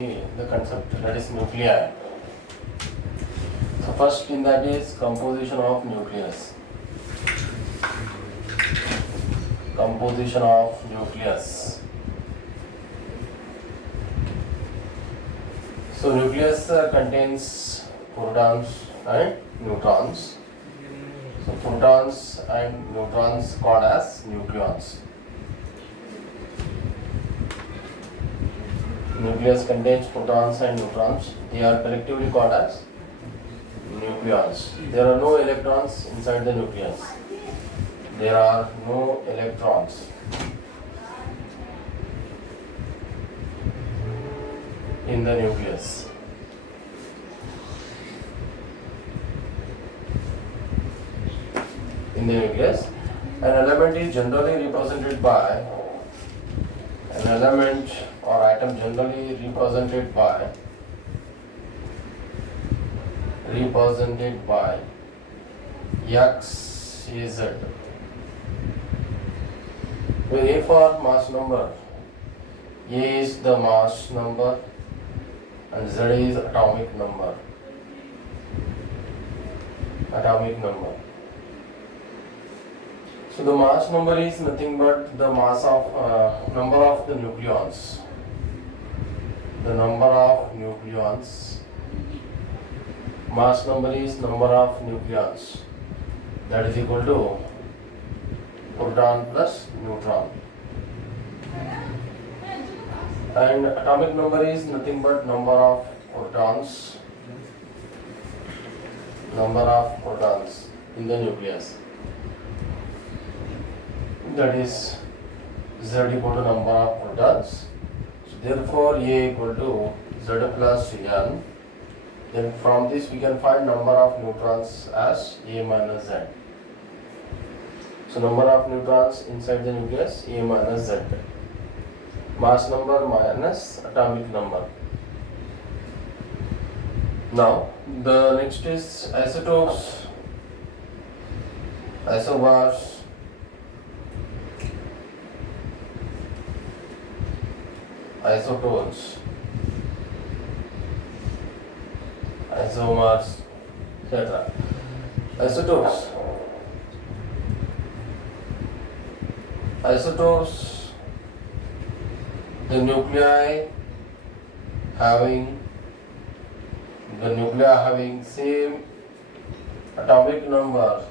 the concept that is nuclei. So first in that is composition of nucleus. Composition of nucleus. So nucleus contains protons and neutrons. So protons and neutrons called as nucleons. Nucleus contains protons and neutrons. They are collectively called as nucleons. There are no electrons inside the nucleus. There are no electrons. In the nucleus. In the nucleus, an element is generally represented by an element or atom generally represented by X, A, Z. Where A for mass number, A is the mass number and Z is atomic number. Atomic number. So the mass number is nothing but the mass of number of the nucleons. The number of nucleons. Mass number is number of nucleons. That is equal to proton plus neutron. And atomic number is nothing but number of protons. Number of protons in the nucleus. That is Z equal to number of protons. So therefore A equal to Z plus N. Then from this we can find number of neutrons as A minus Z. So number of neutrons inside the nucleus A minus Z. Mass number minus atomic number. Now the next is isotopes. Isobars. Isotones, isomers, etc. Isotopes. Isotopes, the nuclei having same atomic number,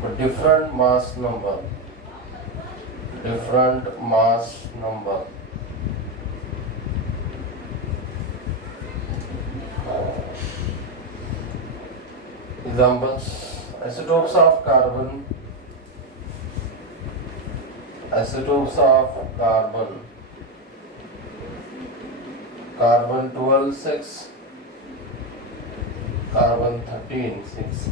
but different mass number. Different mass number. Examples: isotopes of carbon. Isotopes of carbon. Carbon 12 6. Carbon 13 6.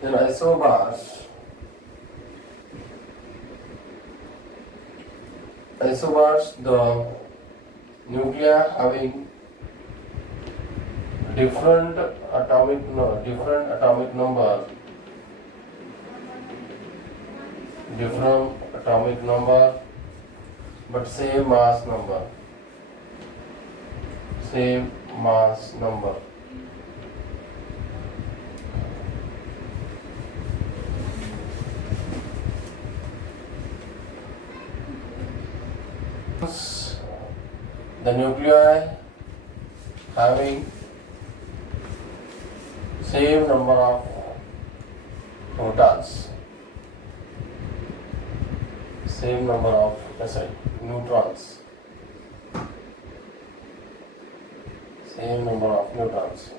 Then isobars. Isobars, the nuclei having different atomic number, but same mass number. Same mass number. The nuclei having same number of protons, same number of neutrons, same number of neutrons.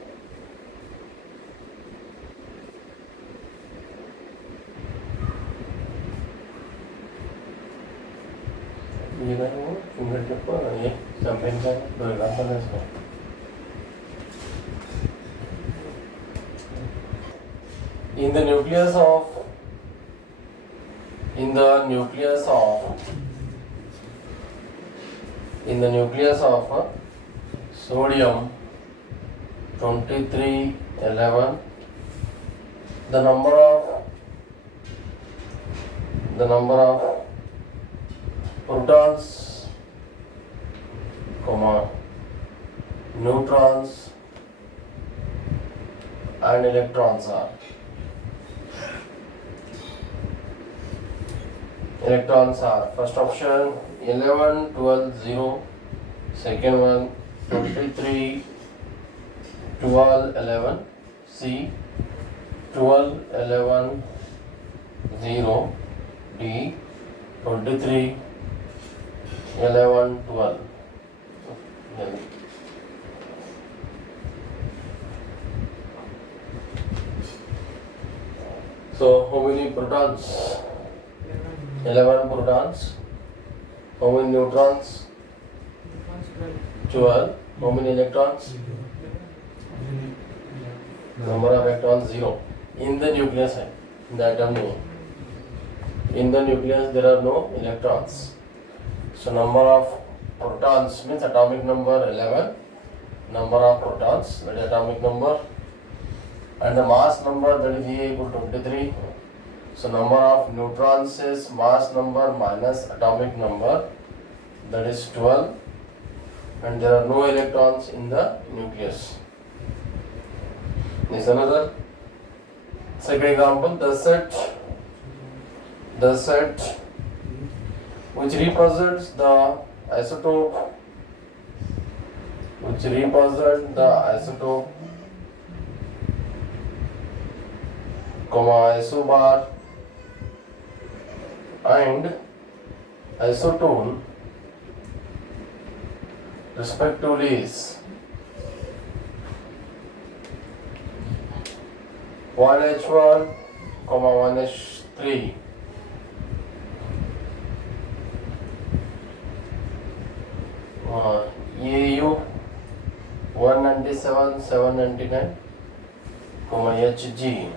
Finger tip ये champion का 2 example है इसमें. In the nucleus of sodium 2311, the number of the number of protons, comma, neutrons and electrons are. Electrons are first option 11, 12, 0. Second one 23, 12, 11. C 12, 11, 0. D 23, 11, 12. So how many protons? 11 protons. How many neutrons? 12. How many electrons? Number of electrons 0. In the nucleus, in the atom, in the nucleus there are no electrons. So number of protons means atomic number 11. Number of protons, that is atomic number, and the mass number, that is A equal to 23. So number of neutrons is mass number minus atomic number, that is 12, and there are no electrons in the nucleus. This another. Second example, the set which represents the isotope, comma, isobar and isotone respectively is 1H1, 1H3. AU 197, 799, HG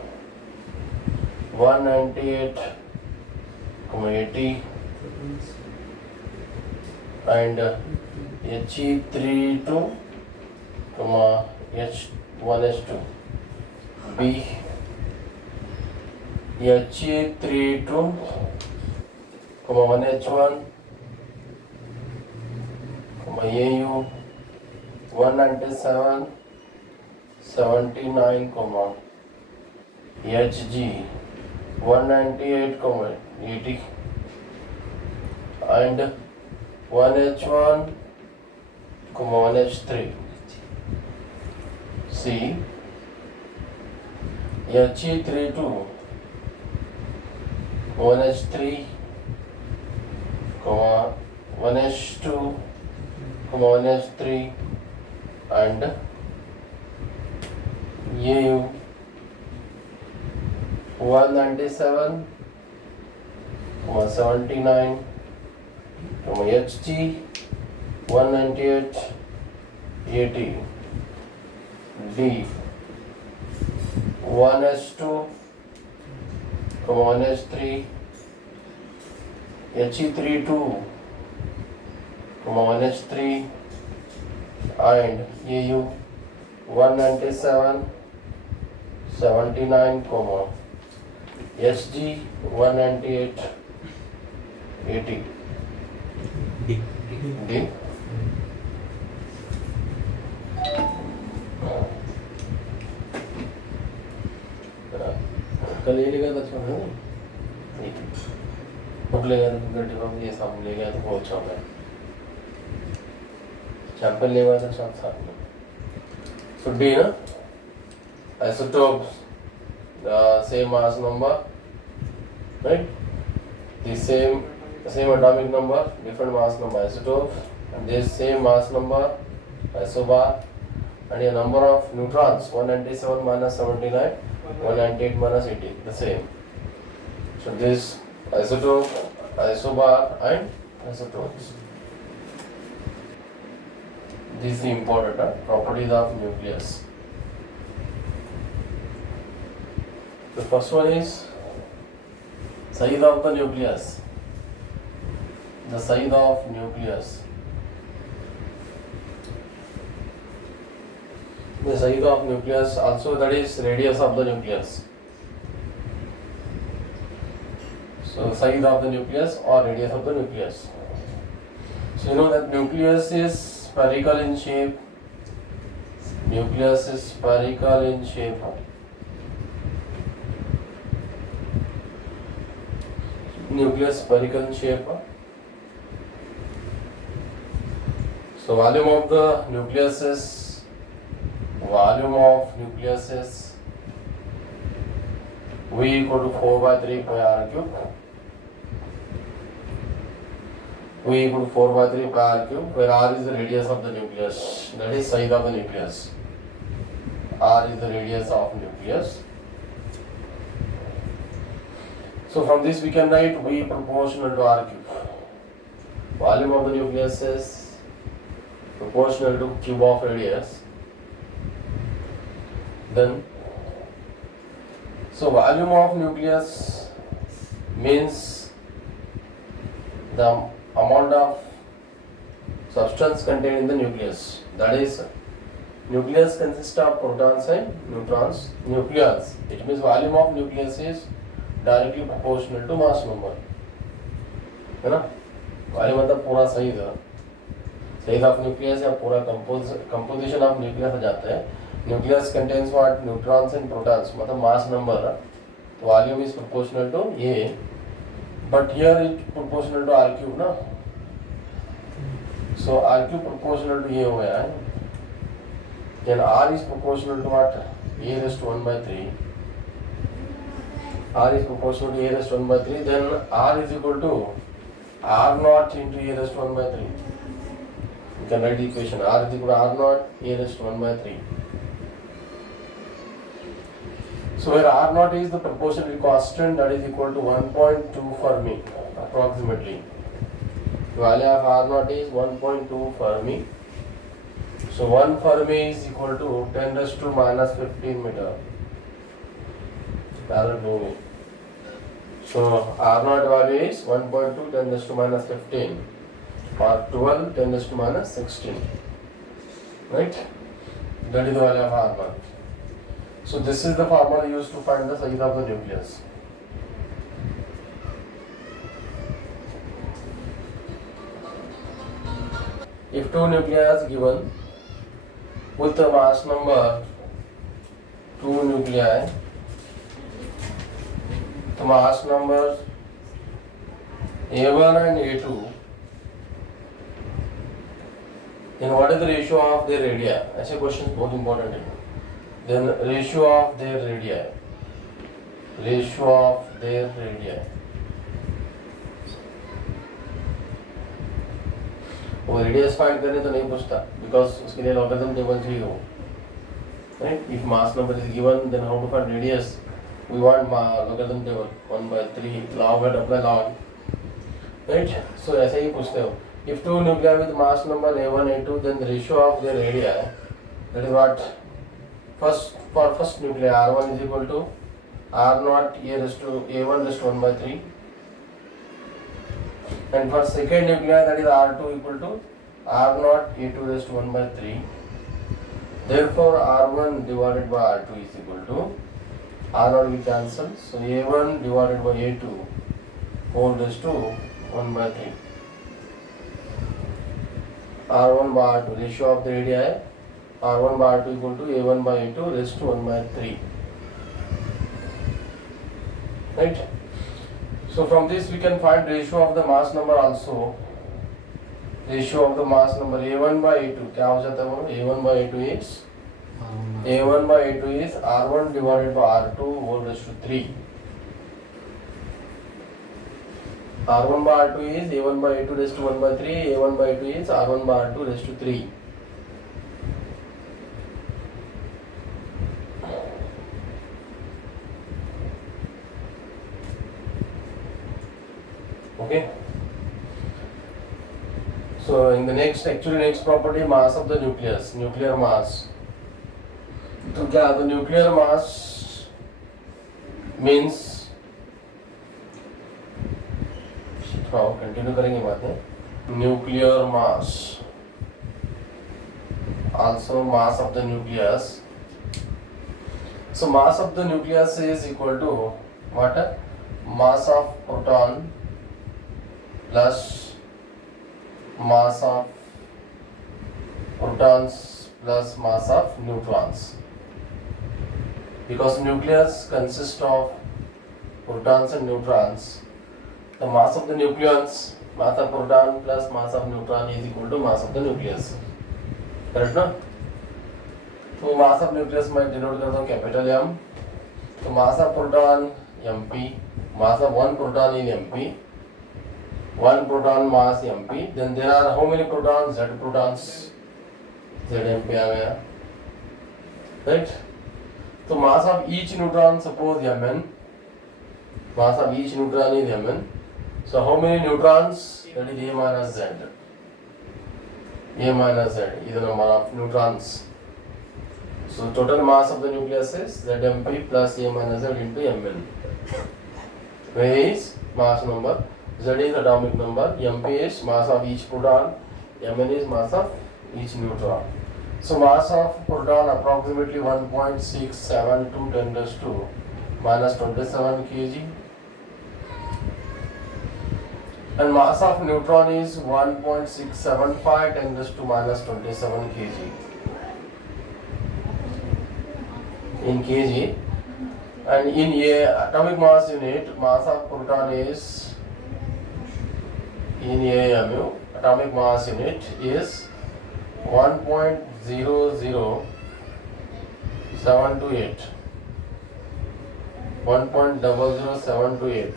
198, 80, and HE32, H1H2. B HE32, 1H1, AU 197, 79, HG 198, 80, and 1H1, 1H3. C HE32, 1H3, 1H2, 1H3, and AU 197, 79, HG 198, 80. D 1H2, 1H3, HE32, 1H3, and AU 197, 79, HG 198, 80. D. कल ये लेगा बच्चों ने book लेगा तो गड्ढे में ये सब लेगा तो बहुत अच्छा होगा सैंपल लेगा तो साथ में should be na isotopes same mass number, right? The same atomic number, different mass number isotopes, and this same mass number isobar, and a number of neutrons 197 minus 79, 198 minus 80, the same. So this isotope, isobar, and isotopes. These are the important properties of nucleus. The first one is size of the nucleus. The size of nucleus. The size of nucleus, also that is radius of the nucleus. So size of the nucleus or radius of the nucleus. So you know that nucleus is spherical in shape. Nucleus is spherical in shape. Nucleus spherical in shape. So volume of the nucleus is V equal to 4 by 3 pi r cube. V equal to 4 by 3 pi r cube, where r is the radius of the nucleus. That is size of the nucleus. R is the radius of nucleus. So from this we can write V proportional to r cube. Volume of the nucleus is proportional to cube of radius. Then, so volume of nucleus means the amount of substance contained in the nucleus. That is, nucleus consists of protons and neutrons. Nucleus, it means volume of nucleus is directly proportional to mass number. है ना? volume मतलब पूरा size of nucleus या पूरा composition of nucleus आ जाता है. Nucleus contains what? Neutrons and protons, मतलब मास नंबर. तो वॉल्यूम इज प्रोपोर्शनल टू ये, but here it proportional to R cube ना. So R cube proportional to ये हो गया है. Then R is proportional to what? A raise to 1 by 3. R is proportional to a raised to 1 by 3. Then R is equal to R naught into a raised to 1 by 3. You can write the equation. R is equal to R naught a raised to 1 by 3. So where R naught is the proportional constant, that is equal to 1.2 Fermi approximately. The value of R naught is 1.2 Fermi. So 1 Fermi is equal to 10 raised to minus 15 meter. So R naught value is 1.2 10 raised to minus 15 or 12 10 raised to minus 16. Right? That is the value of R naught. So this is the formula used to find the size of the nucleus. If two nuclei is given with the mass number 2 nuclei, the mass numbers A1 and A2, then what is the ratio of their radii? ऐसे question बहुत important है. Then ratio of their radii. वो radius find करने तो नहीं पूछता, because उसके लिए लॉगरिथम टेबल चाहिए हो. Right? If mass number is given, then how to find radius? We want logarithm table 1 by 3 log and apply log. Right? So ऐसे ही पूछते हो. If two nuclei with mass number A1 A2, then the ratio of their radii, that is what? For first nuclei R1 is equal to R naught A raised to A1 raised to 1 by 3, and for second nuclei, that is R2 equal to R naught A2 raised to 1 by 3. Therefore R1 divided by R2 is equal to R naught will cancel, so A1 divided by A2 whole raised to 1 by 3. R1 by R2, ratio of the radii, R1 by R2 equal to A1 by A2 raised to 1 by 3. Right? So from this we can find ratio of the mass number also. Ratio of the mass number A1 by A2, क्या हो जाता है वो? A1 by A2 is A1 by A2 is R1 divided by R2 whole raised to 3. R1 by R2 is A1 by A2 raised to 1 by 3. A1 by A2 is R1 by R2 raised to 3. Okay. So in the next property, mass of the nucleus, nuclear mass. तो क्या? तो nuclear mass means, continue करेंगे बातें. Nuclear mass also mass of the nucleus. So mass of the nucleus is equal to what? mass of proton plus mass of protons plus mass of neutrons. Because nucleus consists of protons and neutrons, the mass of the nucleus, mass of proton plus mass of neutron is equal to mass of the nucleus. Correct ना? तो mass of nucleus मैं denote करता हूँ capital M. तो mass of proton mp, mass of one proton in mp, one proton mass mp. Then there are how many protons? Z protons. Z mp आ गया, right? So mass of each neutron, suppose mn. Mass of each neutron is mn. So how many neutrons? That is a minus z. A minus z is the number of neutrons. So total mass of the nucleus is Zmp plus A minus Z into Mn. Where is mass number? Z is atomic number, Mp is mass of each proton, Mn is mass of each neutron. So mass of proton approximately 1.672 10 raised to minus 27 kg. And mass of neutron is 1.675 10 raised to minus 27 kg. In kg. And in A atomic mass unit, mass of proton is in AMU, atomic mass unit is 1.00728. 1.00728.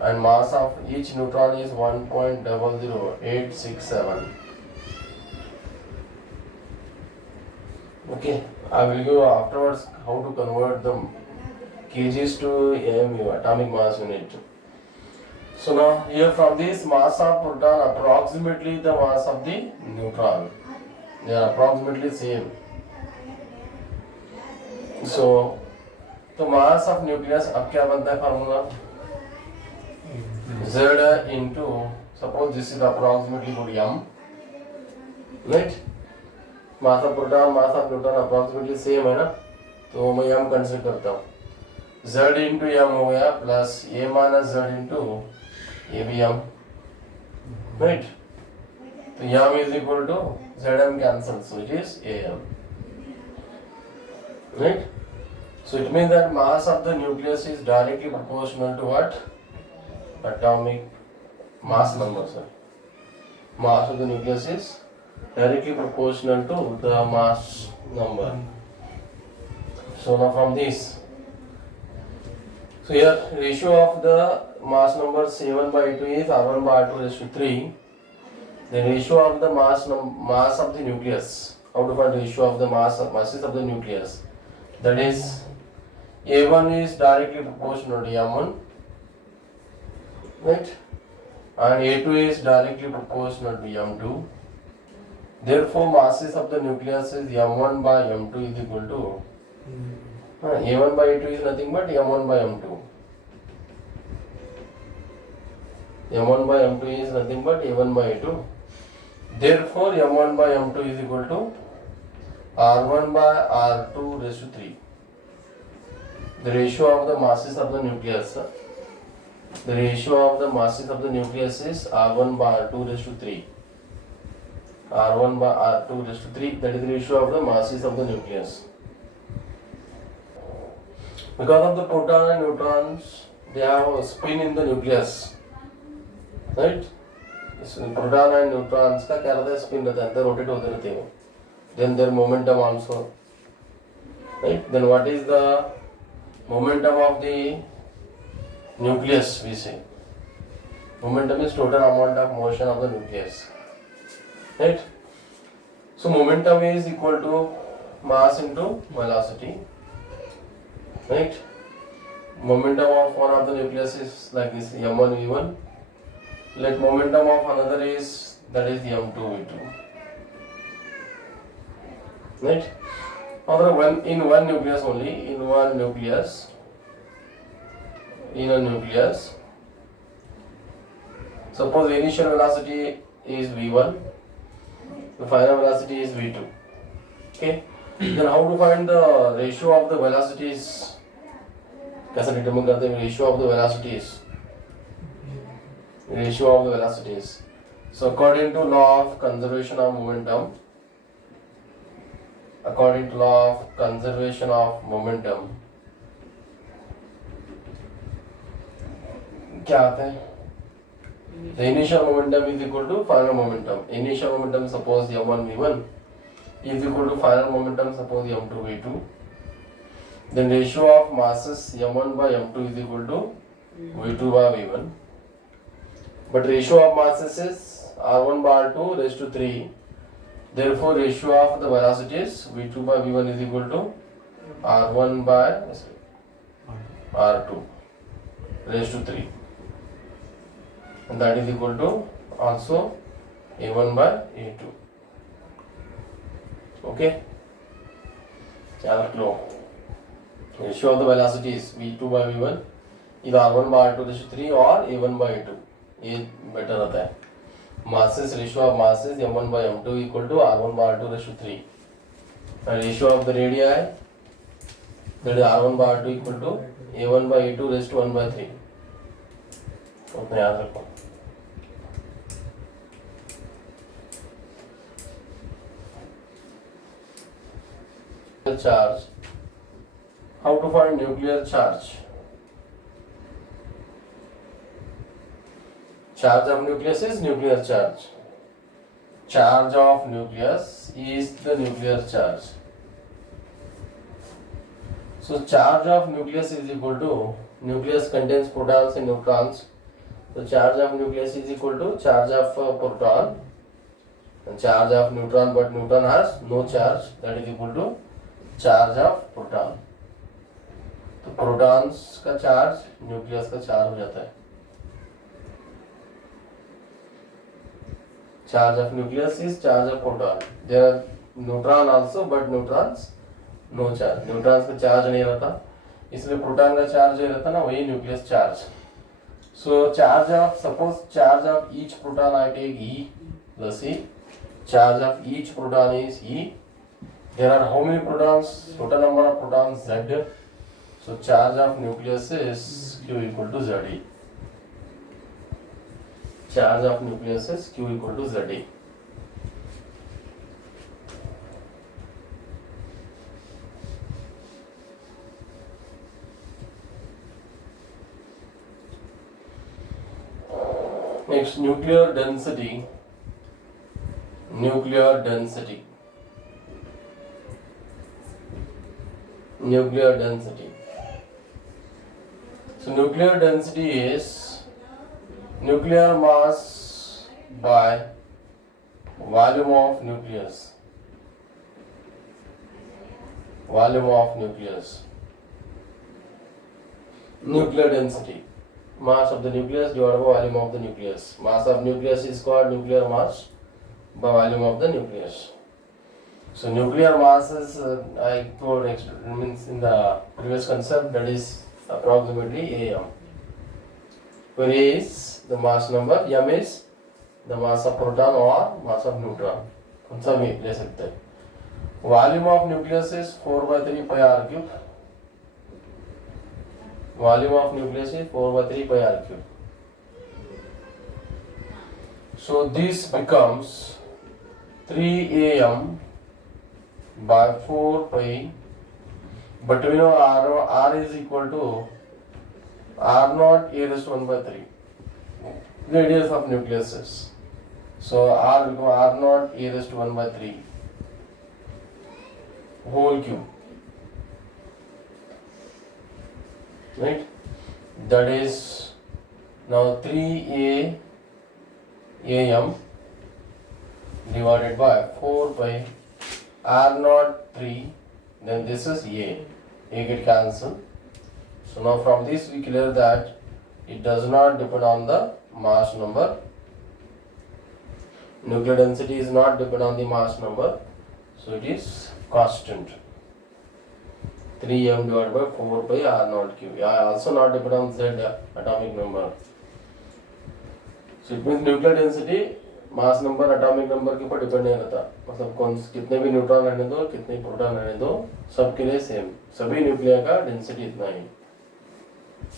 And mass of each neutron is 1.00867. Okay, I will give afterwards how to convert the kgs to AMU, atomic mass unit. So now here from this mass of proton approximately the mass of the neutron. They are approximately same. So the mass of nucleus अब क्या बनता है formula? Z into, suppose this is approximately good m, right? Mass of proton, mass of neutron approximately same है ना, तो मैं m consider करता हूँ. Z into m हो गया plus a minus z into a भी m, right? तो m is equal to zm cancel, so it is am, right? So it means that mass of the nucleus is directly proportional to what? Atomic mass number, sir. Mass of the nucleus is directly proportional to the mass number. So now from this, so here ratio of the mass number C1/2 is R1/2 raised to 3. The ratio of the mass of the nucleus. How to find ratio of the masses of the nucleus? That is, A1 is directly proportional to M1, right? And A2 is directly proportional to M2. Therefore, masses of the nucleus is M1 by M2 is equal to A1 by A2 is nothing but M1 by M2. M1 by M2 is nothing but A1 by A2. Therefore, M1 by M2 is equal to R1 by R2 raised to 3. The ratio of the masses of the nucleus. The ratio of the masses of the nucleus is R1 by R2 raised to 3. R1 by R2 raised to 3, that is the ratio of the masses of the nucleus. Because of the proton and neutrons, they have a spin in the nucleus, right? So proton and neutrons का क्या रहता है, spin रहता है, rotate होते रहते हैं. Then their momentum also, right? Then what is the momentum of the nucleus? We say momentum is total amount of motion of the nucleus, right? So momentum is equal to mass into velocity, right? Momentum of one of the nucleus is like this, m1 v1. Let momentum of another is, that is m2 v2, right? Other one in one nucleus only, in a nucleus. Suppose initial velocity is v1, the final velocity is v2. Okay. Then how to find the ratio of the velocities? कैसे determine करते हैं? Ratio of the velocities, ratio of the velocities. So according to law of conservation of momentum, according to law of conservation of momentum, क्या आता है? The initial momentum is equal to final momentum. Initial momentum suppose m1 v1 is equal to final momentum suppose m2 v2. Then ratio of masses m1 by m2 is equal to v2 by v1. But ratio of masses is r1 by r2 raised to 3. Therefore, ratio of the velocities v2 by v1 is equal to r1 by r2 raised to 3. And that is equal to also a1 by a2. Okay? Chalo. Ratio of the velocities v2 by v1 is r1 by r2 raised to 3 or a1 by a2. ये better रहता है. Masses, ratio of masses m1 by m2 equal to r1 by r2 raised to 3. And ratio of the radii, that is r1 by r2 equal to a1 by a2 raised to 1 by 3. उतना याद रखो. Charge. How to find nuclear charge? Charge of nucleus is nuclear charge. Charge of nucleus is the nuclear charge. So charge of nucleus is equal to, nucleus contains protons and neutrons. So charge of nucleus is equal to charge of proton and charge of neutron, but neutron has no charge, that is equal to charge of proton. तो protons का charge nucleus का charge हो जाता है. Charge of nucleus is charge of proton. There are neutron also, but neutrons no charge. Neutrons का charge नहीं रहता, इसलिए proton का charge जो रहता ना वही nucleus charge. So charge of, suppose charge of each proton I take E plus E. Charge of each proton is E. There are how many protons? Total number of protons Z. So charge of nucleus is Q equal to Ze. Charge of nucleus is Q equal to Ze. Next, nuclear density. Nuclear density. Nuclear density. So nuclear density is nuclear mass by volume of nucleus. Volume of nucleus. Nuclear density. Mass of the nucleus divided by volume of the nucleus. Mass of nucleus is called nuclear mass by volume of the nucleus. So nuclear mass is, I told means in the previous concept, that is approximately AM. Where A is the mass number, M is the mass of proton or mass of neutron. कौन सा भी ले सकते हैं. Volume of nucleus is 4/3 pi r cube. Volume of nucleus is 4/3 pi r cube. So this becomes 3 AM by 4 pi, but we know R is equal to R naught A raised to 1 by 3, radius of nucleus is. So R will go R naught A raised to 1 by 3 whole cube, right? That is now 3 AM divided by 4 pi R naught 3, then this is A get cancelled. So now from this we clear that it does not depend on the mass number. Nuclear density is not depend on the mass number, so it is constant. 3m divided by 4 pi R naught cube. Yeah, also not depend on Z atomic number. So it means nuclear density mass number atomic number के ऊपर depend नहीं रहता. मतलब कौन कितने भी neutron रहने दो, कितने प्रोटॉन रहने दो, सबके लिए सेम. सभी न्यूक्लियर का डेंसिटी इतना ही.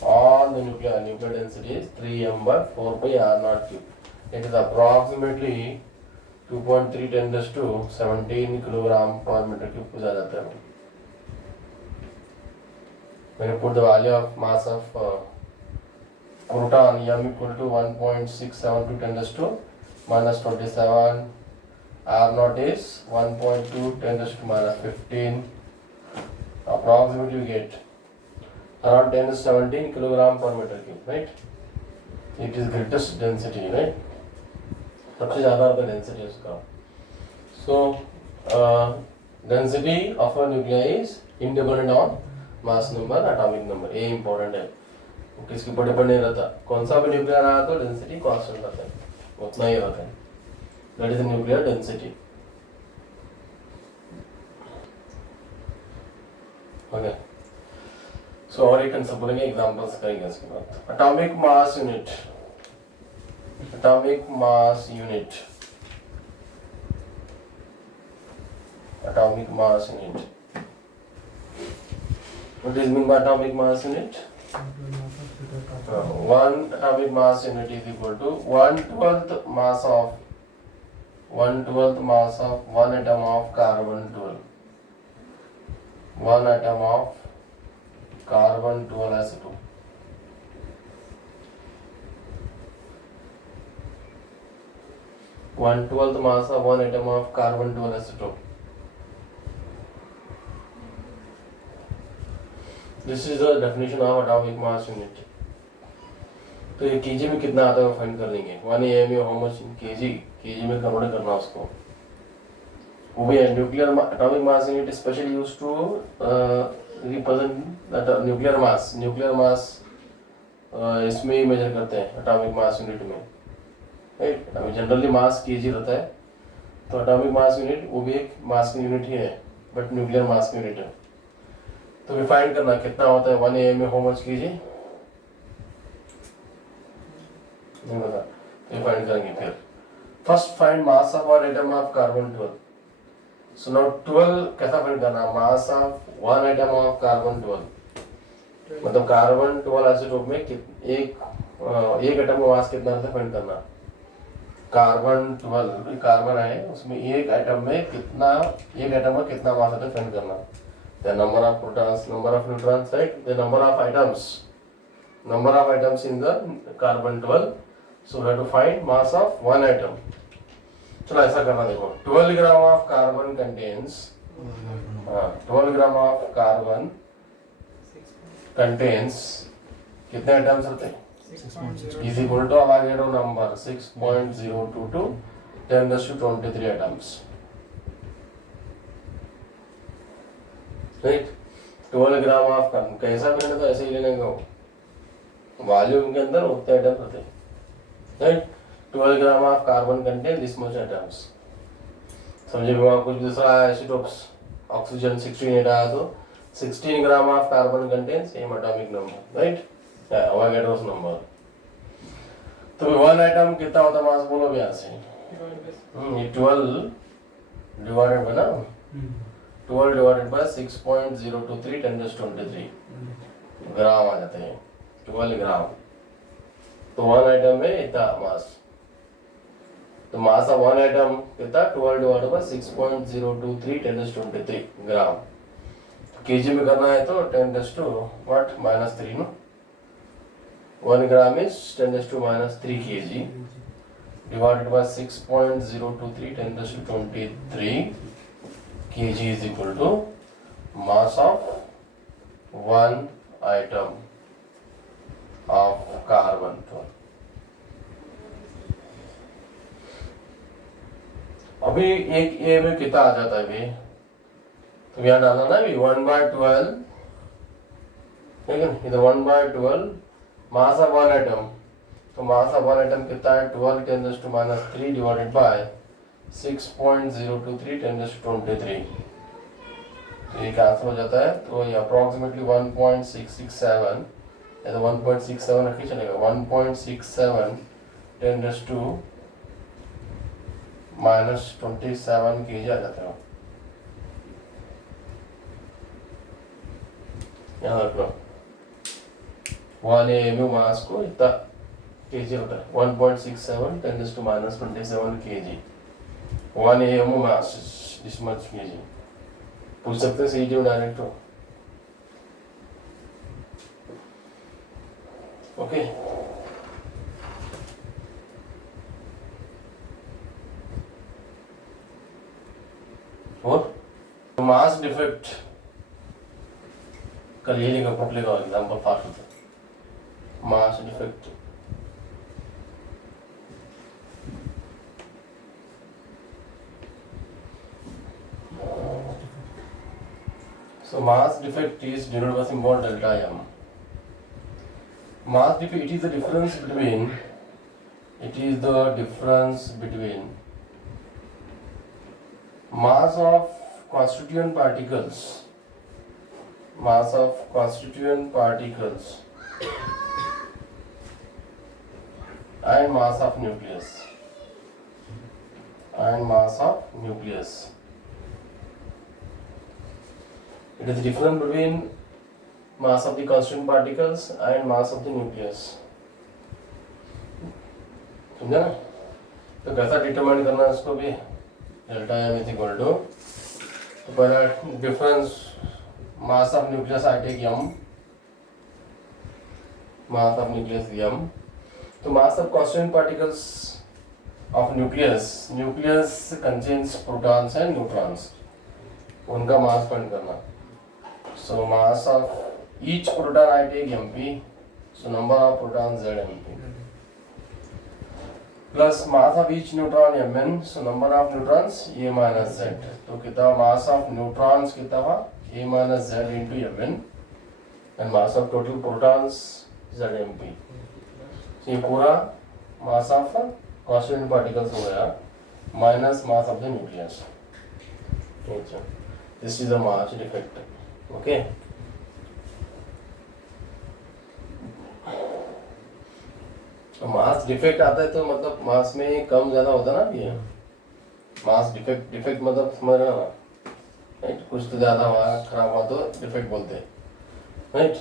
All the nuclear density is 3m by 4 pi r naught cube. It is approximately 2.3 10 raised to 17 kilogram per meter cube को जा जाता है. When you put the value of mass of proton m equal to 1.67 to 10 raised to minus 27, r naught is 1.2 10 raised to minus 15. Approximately we get around 10 to 17 kilogram per meter cube, right? It is greatest density, right? सबसे ज़्यादा होता है density उसका. So density of a nuclei is independent on mass number, atomic number. ये important है. किसके ऊपर depend नहीं रहता. कौन सा भी न्यूक्लियर आया तो डेंसिटी कांस्टेंट रहता है, उतना ही रहता है. That is the nuclear density. Okay. So और एक कंसेप्ट बोलेंगे, एग्जांपल्स करेंगे इसके बाद. Atomic mass unit. Atomic mass unit. Atomic mass unit. What is mean by atomic mass unit? One atomic mass unit is equal to 1/12 mass of 1/12 mass of one atom of carbon 12. One atom of carbon 12 as 2. One 12th mass of one atom of carbon 12 as 2. This is the definition of atomic mass unit. तो ये KG में कितना आता है find कर लेंगे. 1 AMU how much in KG में convert करना उसको. वो भी nuclear atomic mass unit specially used to represent that nuclear mass इसमें ही मेजर करते हैं एटॉमिक मास यूनिट में, राइट. अभी जनरली मास केजी रहता है, तो एटॉमिक मास यूनिट वो भी एक मास की यूनिट ही है, बट न्यूक्लियर मास की यूनिट है. तो भी फाइंड करना कितना होता है 1 AMU हाउ मच केजी नहीं पता, तो ये फाइंड करेंगे. फिर first find mass of one atom of carbon 12. So now 12 कैसा फाइंड करना. Mass of one atom of carbon 12 मतलब कार्बन 12 आइसोटोप में एक एटम का मास कितना रहता है फाइंड करना. कार्बन 12 कार्बन है, उसमें एक एटम में कितना मास आता है फाइंड करना. The number of protons, number of neutrons, right? The number of atoms in the carbon 12. So we have to find mass of one atom. चलो ऐसा करना देखो. 12 ग्राम of carbon contains 12 gram of carbon contains कितने atoms होते हैं? 6.0. Is equal to Avogadro number 6.022 10 raised to 23 atoms. Right. 12 gram of carbon कैसा भी लेना तो ऐसे ही लेने का. वॉल्यूम के अंदर उतने एटम्स होते हैं, right. 12 gram of carbon contain this much atoms. समझे भी कुछ दूसरा आइसोटोप्स ऑक्सीजन 16 आया तो 16 gram of carbon contain same atomic number, right. Avogadro's number. तो वन एटम कितना होता है मास बोलो भी यहाँ से. ये 12 डिवाइडेड बाय ना 12 डिवाइडेड बाय 6.023 10 raised to 23 ग्राम आ जाते हैं. 12 ग्राम. तो वन आइटम में इतना मास. तो मास ऑफ वन आइटम कितना 12 divided by 6.023 10 raised to 23 gram. KG में करना है तो 10 raised to what -3 no. 1 gram is 10 raised to -3 kg divided by 6.023 10 raised to 23 kg is equal to mass of one atom of carbon 12. अभी एक ए में कितना आ जाता है भी, तो यहाँ डालना ना भी 1/12, ठीक है. इधर 1/12 मास ऑफ वन एटम. तो मास ऑफ वन एटम कितना है 12 10 raised to -3 divided by 6.023 10 raised to 23. तो ये कैंसिल हो जाता है. तो ये अप्रोक्सीमेटली 1.667 या तो 1.67 रखिए चलेगा. 1.67 10 raised to -27 kg आ जाता है. यहाँ रख लो. 1 AMU मास को इतना kg होता है 1.67 10⁻27 kg 1 AMU mass this much kg पूछ सकते हैं सीईटी में डायरेक्ट हो ओके और मास डिफेक्ट कल ये लिखा पकड़े का एग्जांपल फास्ट होता है mass defect so mass defect is denoted by symbol delta m. Mass defect it is the difference between mass of constituent particles and mass of nucleus. It is the difference between mass of the constituent particles and mass of the nucleus. समझा ना? तो कैसा determine करना है इसको भी delta M is equal to तो पहला difference mass of nucleus I take m mass of nucleus m तो mass of constituent particles of nucleus contains protons and neutrons उनका मास फाइंड करना so mass of each proton I take mp so number of protons zmp plus mass of each neutron mn so number of neutrons a minus z तो कितना mass of neutrons कितना हुआ a minus z into mn and mass of total protons zmp so ये पूरा mass of constituent particles हो गया minus mass of the nucleus this is the mass defect okay mass defect आता है तो मतलब मास में कम ज्यादा होता है ना ये मास डिफेक्ट मतलब समझ रहे हो ना राइट कुछ तो ज्यादा हुआ खराब हुआ तो डिफेक्ट बोलते हैं राइट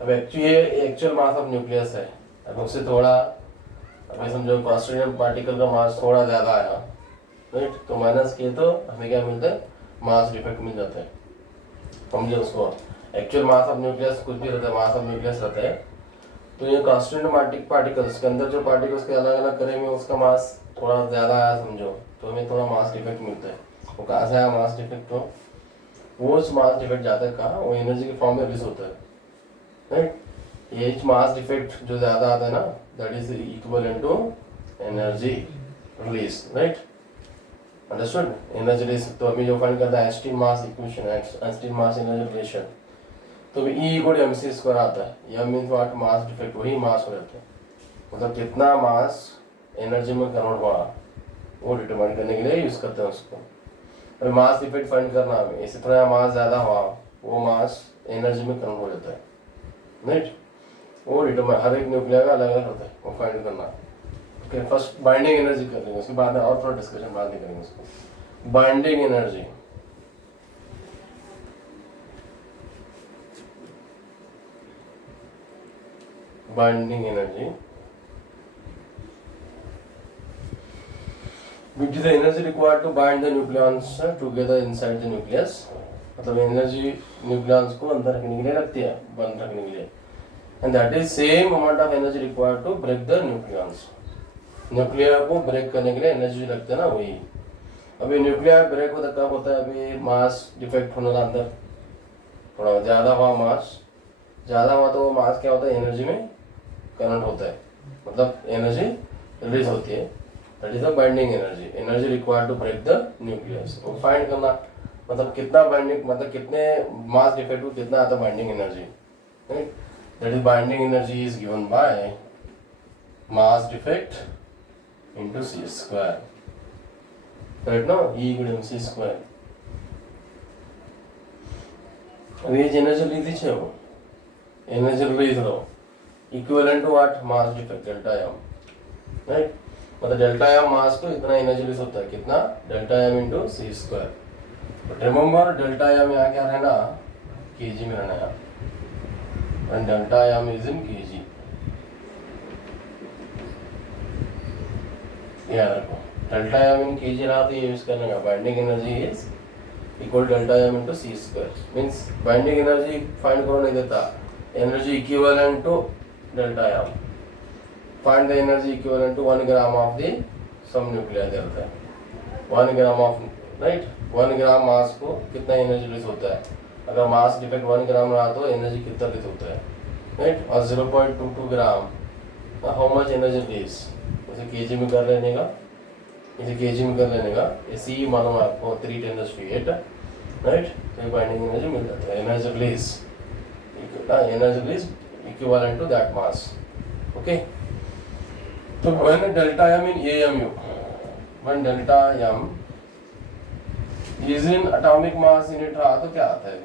अब एक्चुअल मास ऑफ न्यूक्लियस है अब उससे थोड़ा अभी समझो कांस्टिट्यूएंट पार्टिकल का मास थोड़ा ज्यादा आया राइट तो माइनस किए तो हमें क्या मिलता है मास डिफेक्ट मिल जाता है समझे उसको एक्चुअल मास ऑफ न्यूक्लियस कुछ भी रहता है मास ऑफ न्यूक्लियस रहता है तो ये कांस्टिट्यूएंट पार्टिकल्स के अंदर जो पार्टिकल्स के अलग अलग करे में उसका मास थोड़ा ज़्यादा आया समझो तो हमें थोड़ा मास डिफेक्ट मिलता है वो कहाँ से आया मास डिफेक्ट तो वो मास डिफेक्ट जाता है कहाँ वो एनर्जी के फॉर्म में रिलीज होता है राइट ये मास डिफेक्ट जो ज़्यादा आता है ना that is equal to energy release right understood energy release तो अभी जो फाइंड करता है Einstein mass equation Einstein mass energy relation तो E इक्वल mc स्क्वायर आता है यह मीन्स व्हाट मास डिफेक्ट वही मास हो जाता है मतलब कितना मास एनर्जी में कन्वर्ट हुआ वो डिटरमाइन करने के लिए यूज करते हैं उसको अभी मास डिफेक्ट फाइंड करना है इसी तरह मास ज़्यादा हुआ वो मास एनर्जी में कन्वर्ट हो जाता है राइट वो डिटरमाइन हर एक न्यूक्लियर का अलग अलग होता है वो फाइंड करना ओके फर्स्ट बाइंडिंग एनर्जी कर लेंगे उसके बाद में और थोड़ा डिस्कशन बाद में करेंगे उसको binding energy binding energy which is the energy required to bind the nucleons together inside the nucleus मतलब एनर्जी न्यूक्लियस को अंदर रखने के लिए लगती है बंद रखने के लिए and that is same amount of energy required to break the nucleus nuclear को ब्रेक करने के लिए एनर्जी लगता है ना वही अभी न्यूक्लियर ब्रेक होता कब होता है अभी मास डिफेक्ट होने का अंदर थोड़ा ज़्यादा हुआ मास ज़्यादा हुआ तो वो मास क्या होता है एनर्जी में कन्वर्ट होता है मतलब एनर्जी रिलीज होती है that is the binding energy required to break the nucleus वो फाइंड करना मतलब कितना बाइंडिंग मतलब कितने मास डिफेक्ट को कितना आता है binding energy right that is binding energy is given by mass defect into c square right no E equal mc square अब ये एनर्जी रिलीज है वो एनर्जी रिलीज लो equivalent to what mass defect delta m right मतलब delta m mass को इतना energy release होता है कितना delta m into c square but remember delta m यहाँ क्या रहना kg में रहना है and delta m is in kg याद रखो डेल्टा एम इन केजी रहा तो ये यूज करने का binding energy is equal delta M into C square means binding energy find करो नहीं देता energy equivalent to delta M find the energy equivalent to 1 gram of the some nuclear देता है 1 ग्राम ऑफ राइट 1 ग्राम मास को कितना energy release होता है अगर मास डिफेक्ट 1 ग्राम रहा तो एनर्जी कितना रिलीज होता है राइट और 0.22 ग्राम हाउ मच एनर्जी रिलीज इसे केजी में कर लेने का इसे केजी में कर लेने का इसी मालूम आपको 3 × 10⁸ राइट तो बाइंडिंग एनर्जी मिल जाता है energy release equivalent to that mass okay तो when delta M in AMU when delta M is in atomic mass unit रहा तो क्या आता है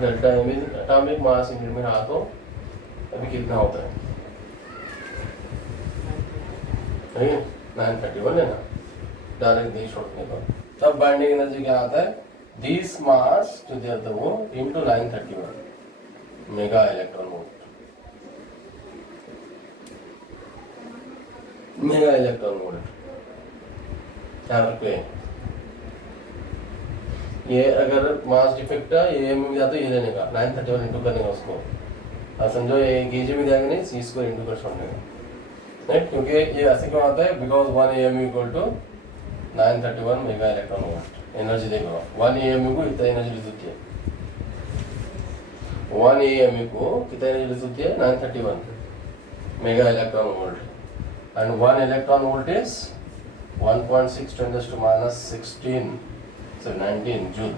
delta M is atomic mass unit में रहा तो अभी कितना होता है 931 है ना डायरेक्ट नहीं छोड़ने का तब बाइंडिंग एनर्जी क्या आता है दिस मास जो देता है वो into 931 mega electron volt mega electron volt ध्यान रखो ये अगर मास डिफेक्ट है ये में जाता है ये देने का 931 इंटू करने का उसको अब समझो ये केजी में जाएंगे नहीं सी स्क्वायर इंटू कर छोड़ने का राइट क्योंकि ये ऐसे क्यों आता है because 1 AMU equal to 931 mega electron volt energy देखो 1 AMU को इतना एनर्जी रिलीज होती है 1 AMU को कितना एनर्जी रिलीज होती है 931 mega electron volt and 1 electron volt is 1.6 × 10⁻16 so 19 joule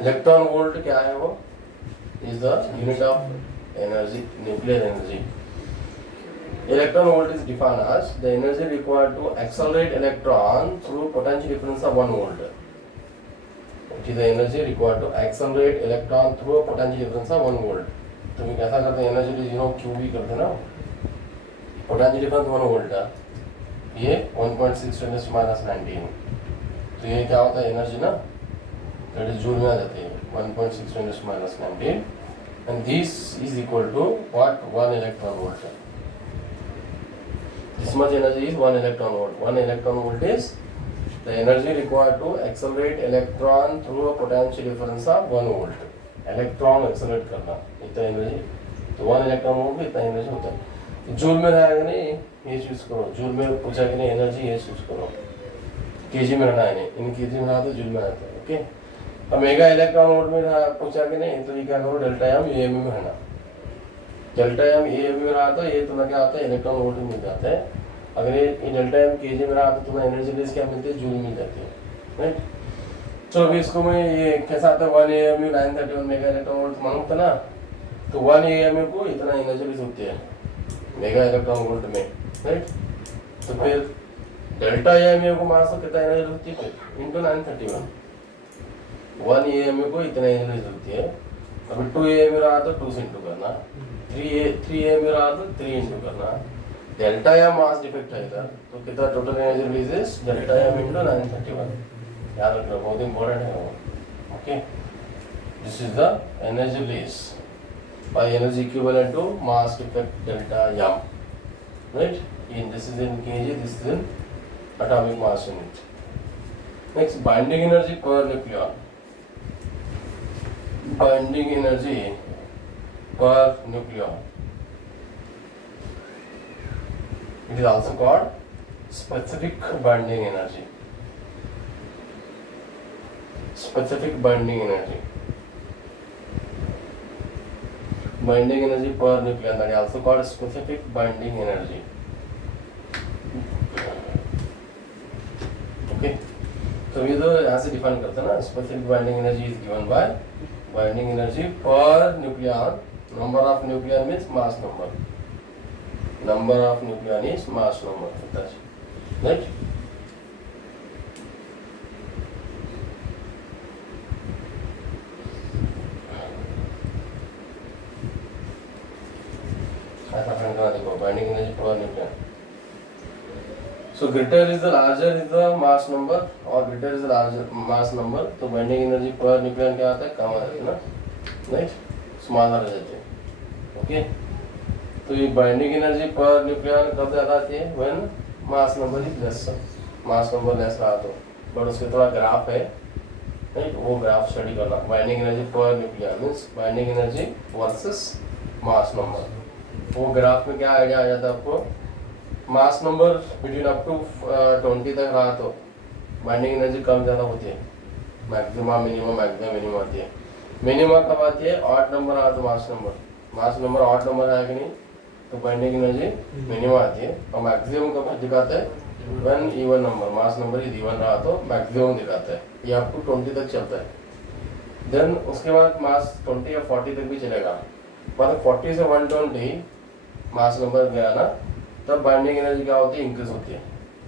electron volt क्या है वो is the unit of energy nuclear energy electron volt is defined as the energy required to accelerate electron through potential difference of 1 volt which is the energy required to accelerate electron through a potential difference of 1 volt तो मैं कैसा करते हैं energy is QV करते हैं ना potential difference 1 volt है ये 1.6 × 10⁻19 तो ये क्या होता है एनर्जी ना दैट इज जूल में आ जाती है 1.6 × 10⁻19 and this is equal to what 1 electron volt this much energy is 1 electron volt 1 electron volt is the energy required to accelerate electron through a potential difference of 1 volt electron accelerate करना इतना energy तो 1 electron volt में इतना energy होता है joule में रहेगा नहीं ये चूज करो जूल में पूछा कि नहीं एनर्जी ये चूज करो केजी में रहना है नहीं इन केजी में रहा तो जूल में रहता है ओके अब मेगा इलेक्ट्रॉन वोल्ट में पूछा कि नहीं तो ये क्या करो डेल्टा एम एएमयू में है ना डेल्टा एम एएमयू में रहा तो ये तुम्हें क्या आता है इलेक्ट्रॉन वोल्ट में मिल जाता है अगर ये डेल्टा एम केजी में रहा तो तुम्हें एनर्जी रिलीज क्या मिलती है जूल मिल जाती है राइट तो अभी इसको मैं ये कैसा आता है 1 AMU 931 मेगा इलेक्ट्रॉन वोल्ट मालूम था ना तो 1 AMU को इतना एनर्जी रिलीज होती है मेगा इलेक्ट्रॉन वोल्ट में राइट तो फिर डेल्टा एएमयू को मास कितना एनर्जी होती है फिर इंटू 931 1 AMU को इतना एनर्जी होती है अभी 2 AMU रहा तो 2 से इंटू करना 3 AMU रहा तो 3 इंटू करना डेल्टा या मास डिफेक्ट है इधर तो कितना total energy releases delta M into 931 याद रखना बहुत इंपॉर्टेंट है वो okay this is the energy release by energy equivalent to mass defect delta M right in this is in KG this is in atomic mass unit next binding energy per nucleon binding energy per nucleon it is also called specific binding energy binding energy per nucleon that is also called specific binding energy okay so ये तो यहाँ से define करते हैं ना specific binding energy is given by binding energy per nucleon number of nucleon means mass number of nucleon is mass number right ऐसा fund करना देखो binding energy per nucleon so greater is the larger is the mass number or greater is the larger mass number तो binding energy per nucleon क्या आता है कम आ जाता है ना राइट स्मॉलर आ जाते हैं ओके। तो ये बाइंडिंग एनर्जी पर न्यूक्लियन कब ज़्यादा आती है, when mass number is less, mass number less रहा तो। बट उसके थोड़ा ग्राफ है, राइट, वो ग्राफ स्टडी करना। Binding energy per nucleon means binding energy versus mass number. वो ग्राफ में क्या आइडिया आ जाता है आपको, mass number between up to 20 तक रहा तो बाइंडिंग एनर्जी कम ज़्यादा होती है, मैक्सिमम मिनिमम मैक्सिमम मिनिमम आती है। मिनिमम कब आती है, ऑड नंबर रहा तो मास नंबर ऑड नंबर है कि नहीं, तो बाइंडिंग एनर्जी मिनिमम आती है। और मैक्सिमम कब दिखाता है, when even number, mass number is even रहा तो मैक्सिमम दिखाता है। ये अप टू 20 तक चलता है। देन उसके बाद मास 20 या 40 तक भी चलेगा। मतलब 40 से 120 मास नंबर गया ना, तब बाइंडिंग एनर्जी क्या होती है, इंक्रीज होती है।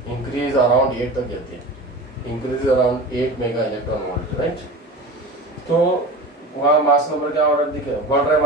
इंक्रीज अराउंड 8 तक जाती है, increase around 8 mega electron volt, right. तो वहाँ मास नंबर क्या ऑर्डर दिखे, बढ़ रहा है